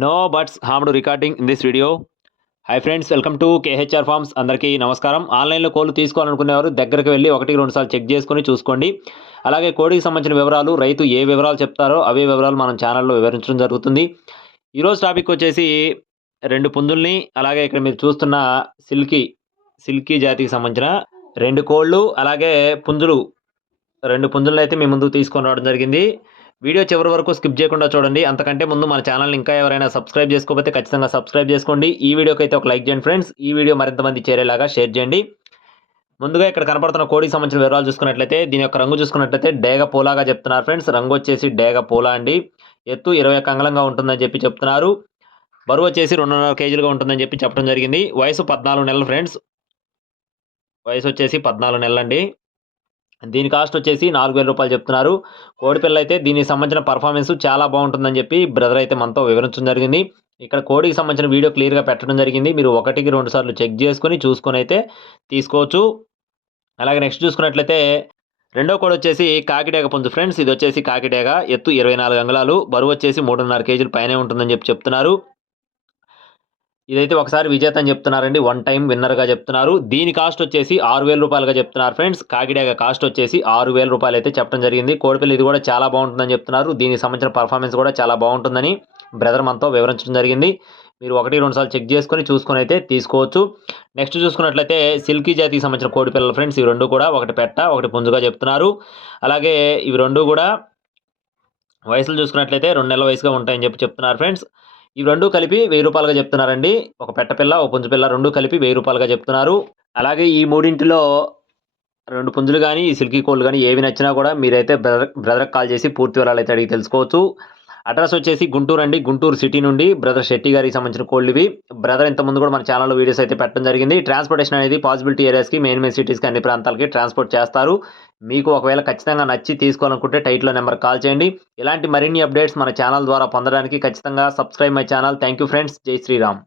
No butts harmed recording in this video hi friends welcome to KHR farms అందరికీ నమస్కారం. ఆన్లైన్లో కోళ్ళు తీసుకోవాలనుకునేవారు దగ్గరికి వెళ్ళి ఒకటి రెండు సార్లు చెక్ చేసుకొని చూసుకోండి. అలాగే కోడికి సంబంధించిన వివరాలు రైతు ఏ వివరాలు చెప్తారో అవే వివరాలు మనం ఛానల్లో వివరించడం జరుగుతుంది. ఈరోజు టాపిక్ వచ్చేసి రెండు పుందుల్ని అలాగే ఇక్కడ మీరు చూస్తున్న సిల్కీ సిల్కీ జాతికి సంబంధించిన రెండు కోళ్ళు అలాగే పుంజులు రెండు పుంజులను అయితే మీ ముందు తీసుకొని రావడం జరిగింది. వీడియో చివరి వరకు స్కిప్ చేయకుండా చూడండి. అంతకంటే ముందు మన ఛానల్ని ఇంకా ఎవరైనా సబ్స్క్రైబ్ చేసుకోకపోతే ఖచ్చితంగా సబ్స్క్రైబ్ చేసుకోండి. ఈ వీడియోకి అయితే ఒక లైక్ చేయండి ఫ్రెండ్స్. ఈ వీడియో మరింత మంది చేరేలాగా షేర్ చేయండి. ముందుగా ఇక్కడ కనపడుతున్న కోడికి సంబంధించిన వివరాలు చూసుకున్నట్లయితే దీని యొక్క రంగు చూసుకున్నట్లయితే డేగ పోలాగా చెప్తున్నారు ఫ్రెండ్స్. రంగు వచ్చేసి డేగ పోలా అండి. ఎత్తు ఇరవై ఒక అంగళంగా ఉంటుందని చెప్పి చెప్తున్నారు. బరువు వచ్చేసి రెండున్నర కేజీలుగా ఉంటుందని చెప్పి చెప్పడం జరిగింది. వయసు పద్నాలుగు నెలలు ఫ్రెండ్స్. వయసు వచ్చేసి పద్నాలుగు నెలలు అండి దీని కాస్ట్ వచ్చేసి నాలుగు వేల రూపాయలు చెప్తున్నారు. కోడిపిల్ల అయితే దీనికి సంబంధించిన పర్ఫార్మెన్స్ చాలా బాగుంటుందని చెప్పి బ్రదర్ అయితే మనతో వివరించడం జరిగింది. ఇక్కడ కోడికి సంబంధించిన వీడియో క్లియర్గా పెట్టడం జరిగింది. మీరు ఒకటికి రెండు సార్లు చెక్ చేసుకొని చూసుకొని అయితే తీసుకోవచ్చు. అలాగే నెక్స్ట్ చూసుకున్నట్లయితే రెండో కోడి వచ్చేసి కాకిడేగ పుంజు ఫ్రెండ్స్ ఇది వచ్చేసి కాకిడేగ. ఎత్తు ఇరవై నాలుగు అంగుళాలు. బరువు వచ్చేసి మూడున్నర కేజీలు పైనే ఉంటుందని చెప్పి చెప్తున్నారు. ఇదైతే ఒకసారి విజేత అని చెప్తున్నారండి వన్ టైం విన్నర్గా చెప్తున్నారు. దీని కాస్ట్ వచ్చేసి ఆరు వేల రూపాయలుగా చెప్తున్నారు ఫ్రెండ్స్ కాకిడాగ కాస్ట్ వచ్చేసి ఆరు వేల రూపాయలు అయితే చెప్పడం జరిగింది. కోడిపిల్ల ఇది కూడా చాలా బాగుంటుందని చెప్తున్నారు. దీనికి సంబంధించిన పర్ఫార్మెన్స్ కూడా చాలా బాగుంటుందని బ్రదర్ మనతో వివరించడం జరిగింది. మీరు ఒకటి రెండు సార్లు చెక్ చేసుకొని చూసుకొని అయితే తీసుకోవచ్చు. నెక్స్ట్ చూసుకున్నట్లయితే సిల్కీ జాతికి సంబంధించిన కోడి పిల్లలు ఫ్రెండ్స్ ఇవి రెండు కూడా ఒకటి పెట్ట ఒకటి పుంజుగా చెప్తున్నారు. అలాగే ఇవి రెండు కూడా వయసులు చూసుకున్నట్లయితే రెండు నెలల వయసుగా ఉంటాయని చెప్పి చెప్తున్నారు ఫ్రెండ్స్ ఇవి రెండు కలిపి వెయ్యి రూపాయలుగా చెప్తున్నారండి. ఒక పెట్టపిల్ల ఒక పుంజు పిల్ల రెండు కలిపి వెయ్యి రూపాయలుగా చెప్తున్నారు. అలాగే ఈ మూడింటిలో రెండు పుంజులు కానీ ఈ సిల్కీ కోళ్ళు కానీ ఏవి నచ్చినా కూడా మీరైతే బ్రదర్ బ్రదర్కి కాల్ చేసి పూర్తి వివరాలు అయితే అడిగి తెలుసుకోవచ్చు. అడ్రస్ వచ్చేసి గుంటూరు అండి. గుంటూరు సిటీ నుండి బ్రదర్ షెట్టి గారికి సంబంధించిన కోళ్ళు ఇవి. బ్రదర్ ఇంతకుముందు కూడా మన ఛానల్లో వీడియోస్ అయితే పెట్టడం జరిగింది. ట్రాన్స్పోర్టేషన్ అనేది పాసిబిలిటీ ఏరియాస్కి మెయిన్ మెయిన్ సిటీస్కి అన్ని ప్రాంతాలకి ట్రాన్స్పోర్ట్ చేస్తారు. మీకు ఒకవేళ ఖచ్చితంగా నచ్చి తీసుకోవాలనుకుంటే టైట్లో నెంబర్ కాల్ చేయండి. ఇలాంటి మరిన్ని అప్డేట్స్ మన ఛానల్ ద్వారా పొందడానికి ఖచ్చితంగా subscribe my channel. Thank you friends. Jai Sriram.